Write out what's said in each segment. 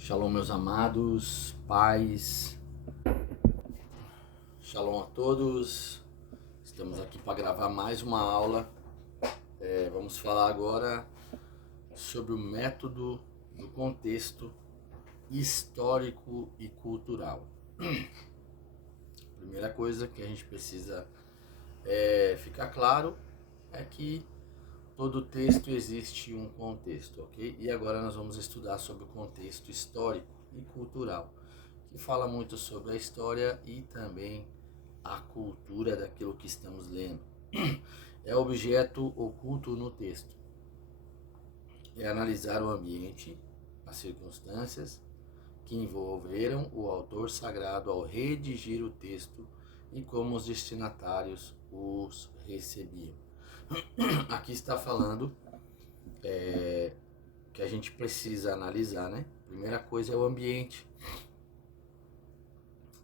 Shalom, meus amados, paz, shalom a todos. Estamos aqui para gravar mais uma aula. Vamos falar agora sobre o método do contexto histórico e cultural. Primeira coisa que a gente precisa ficar claro é que todo texto existe um contexto, ok? E agora nós vamos estudar sobre o contexto histórico e cultural, que fala muito sobre a história e também a cultura daquilo que estamos lendo. É objeto oculto no texto. É analisar o ambiente, as circunstâncias que envolveram o autor sagrado ao redigir o texto e como os destinatários os recebiam. Aqui está falando que a gente precisa analisar, né? Primeira coisa é o ambiente.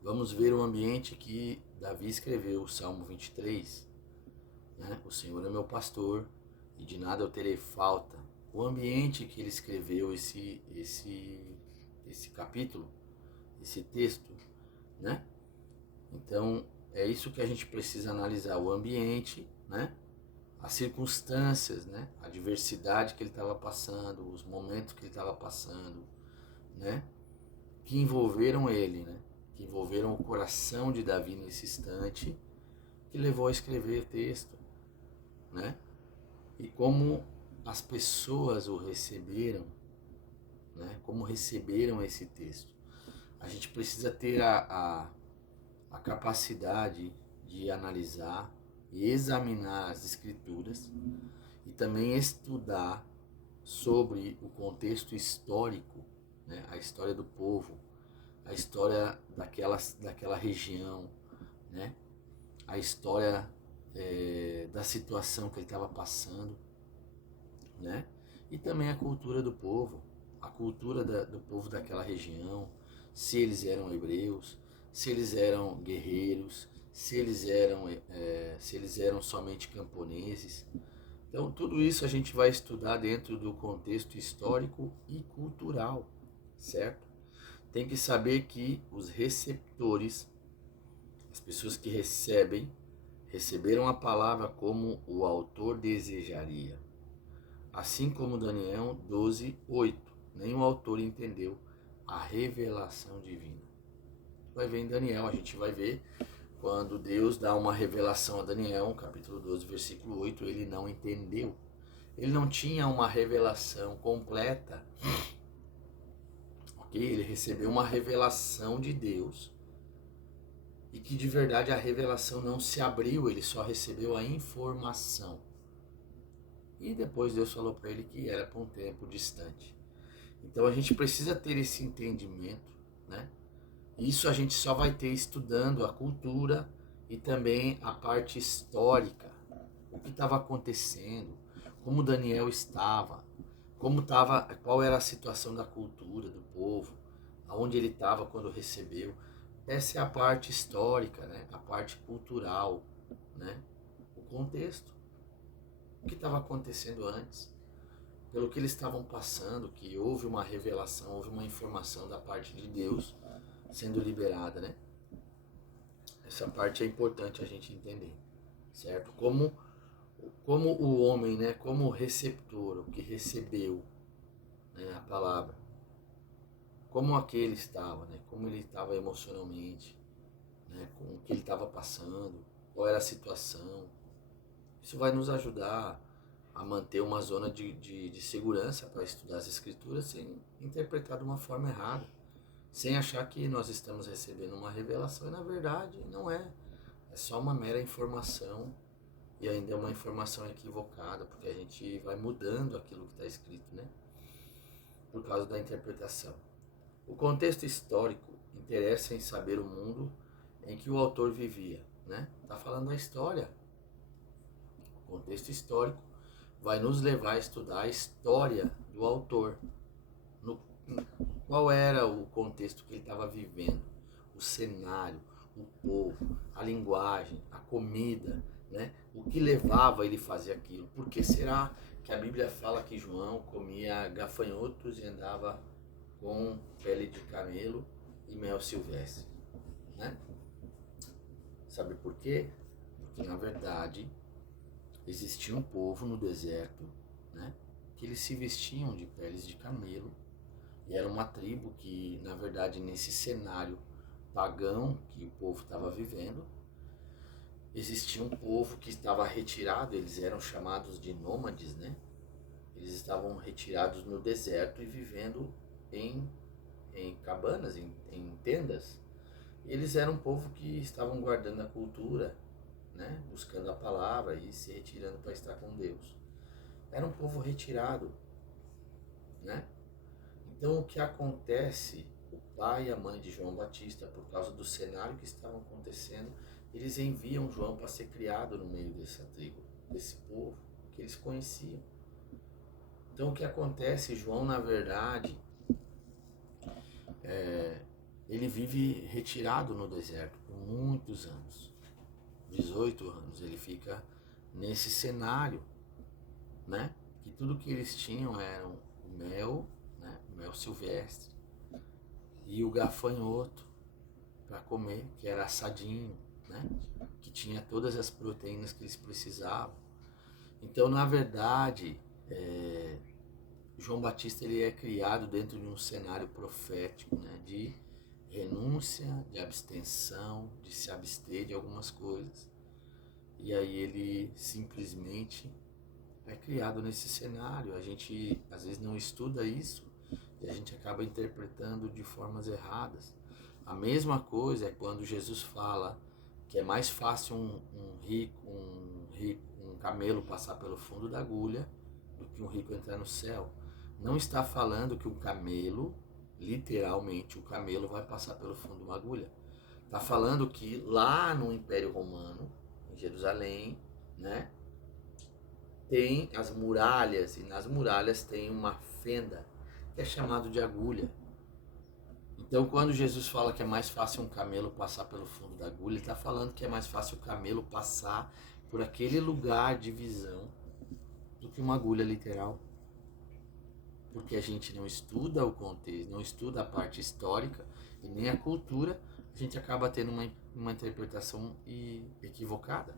Vamos ver o ambiente que Davi escreveu, o Salmo 23, né? O Senhor é meu pastor e de nada eu terei falta. O ambiente que ele escreveu esse capítulo, esse texto, né? Então, é isso que a gente precisa analisar, o ambiente, né? As circunstâncias, né? A diversidade que ele estava passando, os momentos que ele estava passando, né? Que envolveram ele, né? Que envolveram o coração de Davi nesse instante, que levou a escrever o texto, né? E como as pessoas o receberam, né? Como receberam esse texto. A gente precisa ter a capacidade de analisar e examinar as escrituras e também estudar sobre o contexto histórico, né? A história do povo, a história daquela região, né? A história da situação que ele estava passando, né? E também a cultura do povo, a cultura do povo daquela região, se eles eram hebreus, se eles eram guerreiros, se eles eram somente camponeses. Então, tudo isso a gente vai estudar dentro do contexto histórico e cultural, certo? Tem que saber que os receptores, as pessoas que receberam a palavra como o autor desejaria. Assim como Daniel 12:8, nenhum autor entendeu a revelação divina. Vai ver em Daniel, a gente vai ver quando Deus dá uma revelação a Daniel, capítulo 12, versículo 8, ele não entendeu. Ele não tinha uma revelação completa. Ok? Ele recebeu uma revelação de Deus e que de verdade a revelação não se abriu, ele só recebeu a informação. E depois Deus falou para ele que era para um tempo distante. Então a gente precisa ter esse entendimento, né? Isso a gente só vai ter estudando a cultura e também a parte histórica, o que estava acontecendo, como Daniel estava, qual era a situação da cultura do povo, aonde ele estava quando recebeu. Essa é a parte histórica, né? A parte cultural, né? O contexto, o que estava acontecendo antes, pelo que eles estavam passando, que houve uma revelação, houve uma informação da parte de Deus sendo liberada, né? Essa parte é importante a gente entender, certo? Como o homem, né? Como o receptor, o que recebeu, né, a palavra, como aquele estava, né? Como ele estava emocionalmente, né? Com o que ele estava passando, qual era a situação. Isso vai nos ajudar a manter uma zona de segurança para estudar as escrituras sem interpretar de uma forma errada, sem achar que nós estamos recebendo uma revelação e na verdade não é. É só uma mera informação e ainda é uma informação equivocada, porque a gente vai mudando aquilo que está escrito, né? Por causa da interpretação. O contexto histórico interessa em saber o mundo em que o autor vivia, né? Está falando da história. O contexto histórico vai nos levar a estudar a história do autor. Qual era o contexto que ele estava vivendo, o cenário, o povo, a linguagem, a comida, né? O que levava ele a fazer aquilo. Por que será que a Bíblia fala que João comia gafanhotos e andava com pele de camelo e mel silvestre, né? Sabe por quê? Porque na verdade existia um povo no deserto, né? Que eles se vestiam de peles de camelo, e era uma tribo que, na verdade, nesse cenário pagão que o povo estava vivendo, existia um povo que estava retirado, eles eram chamados de nômades, né? Eles estavam retirados no deserto e vivendo em cabanas, em tendas. Eles eram um povo que estavam guardando a cultura, né? Buscando a palavra e se retirando para estar com Deus. Era um povo retirado, né? Então o que acontece, o pai e a mãe de João Batista, por causa do cenário que estava acontecendo, eles enviam João para ser criado no meio dessa tribo, desse povo que eles conheciam. Então o que acontece, João na verdade, ele vive retirado no deserto por muitos anos, 18 anos, ele fica nesse cenário, né? Que tudo que eles tinham era o mel, né? O mel silvestre, e o gafanhoto para comer, que era assadinho, né? Que tinha todas as proteínas que eles precisavam. Então, na verdade, João Batista ele é criado dentro de um cenário profético, né? De renúncia, de abstenção, de se abster de algumas coisas. E aí ele simplesmente é criado nesse cenário. A gente às vezes não estuda isso e a gente acaba interpretando de formas erradas. A mesma coisa é quando Jesus fala que é mais fácil um camelo passar pelo fundo da agulha do que um rico entrar no céu. Não está falando que um camelo, literalmente, o camelo vai passar pelo fundo de uma agulha. Está falando que lá no Império Romano, em Jerusalém, né, tem as muralhas, e nas muralhas tem uma fenda, que é chamado de agulha. Então, quando Jesus fala que é mais fácil um camelo passar pelo fundo da agulha, ele está falando que é mais fácil o camelo passar por aquele lugar de visão do que uma agulha literal. Porque a gente não estuda o contexto, não estuda a parte histórica e nem a cultura, a gente acaba tendo uma interpretação equivocada.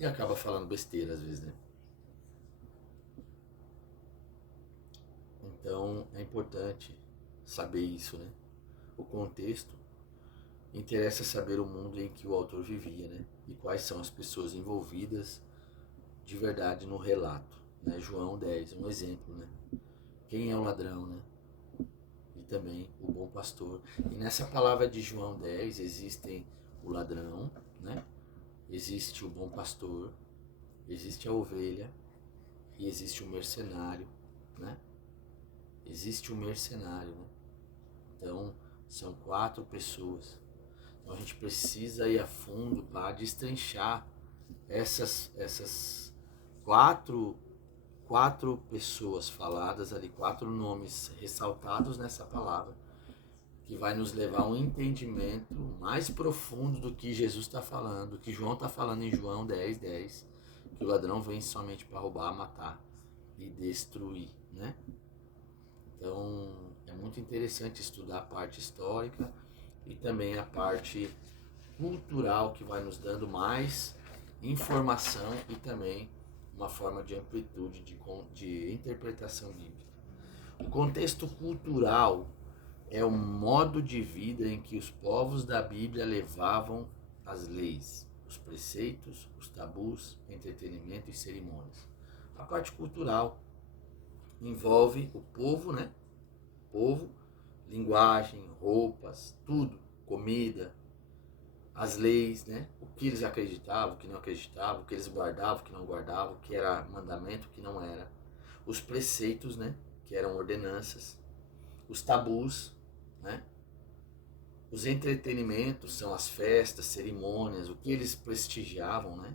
E acaba falando besteira às vezes, né? Então é importante saber isso, né? O contexto. Interessa saber o mundo em que o autor vivia, né? E quais são as pessoas envolvidas de verdade no relato, né? João 10, um exemplo, né? Quem é o ladrão, né? E também o bom pastor. E nessa palavra de João 10 existem o ladrão, né? Existe o bom pastor, existe a ovelha e existe o mercenário, né? Existe o mercenário, né? Então, são 4 pessoas. Então, a gente precisa ir a fundo para destrinchar essas quatro pessoas faladas ali, 4 nomes ressaltados nessa palavra, que vai nos levar a um entendimento mais profundo do que Jesus está falando, do que João está falando em João 10:10, que o ladrão vem somente para roubar, matar e destruir, né? Então, é muito interessante estudar a parte histórica e também a parte cultural, que vai nos dando mais informação e também uma forma de amplitude de interpretação bíblica. O contexto cultural é o modo de vida em que os povos da Bíblia levavam as leis, os preceitos, os tabus, entretenimento e cerimônias. A parte cultural envolve o povo, né? Povo, linguagem, roupas, tudo, comida, as leis, né? O que eles acreditavam, o que não acreditavam, o que eles guardavam, o que não guardavam, o que era mandamento, o que não era. Os preceitos, né? Que eram ordenanças. Os tabus, né? Os entretenimentos são as festas, cerimônias, o que eles prestigiavam, né?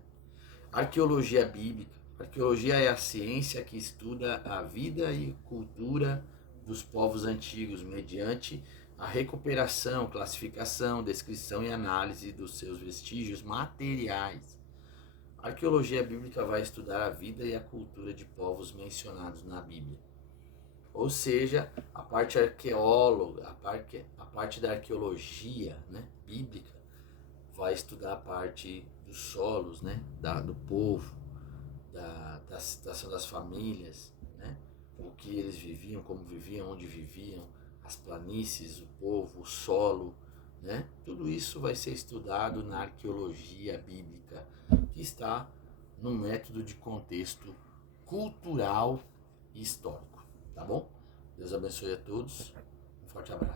Arqueologia bíblica. Arqueologia é a ciência que estuda a vida e cultura dos povos antigos mediante a recuperação, classificação, descrição e análise dos seus vestígios materiais. A arqueologia bíblica vai estudar a vida e a cultura de povos mencionados na Bíblia. Ou seja, a parte arqueóloga, a parte da arqueologia, né, bíblica, vai estudar a parte dos solos, né, do povo, da situação das famílias, né, o que eles viviam, como viviam, onde viviam, as planícies, o povo, o solo, né, tudo isso vai ser estudado na arqueologia bíblica, que está no método de contexto cultural e histórico, tá bom? Deus abençoe a todos, um forte abraço.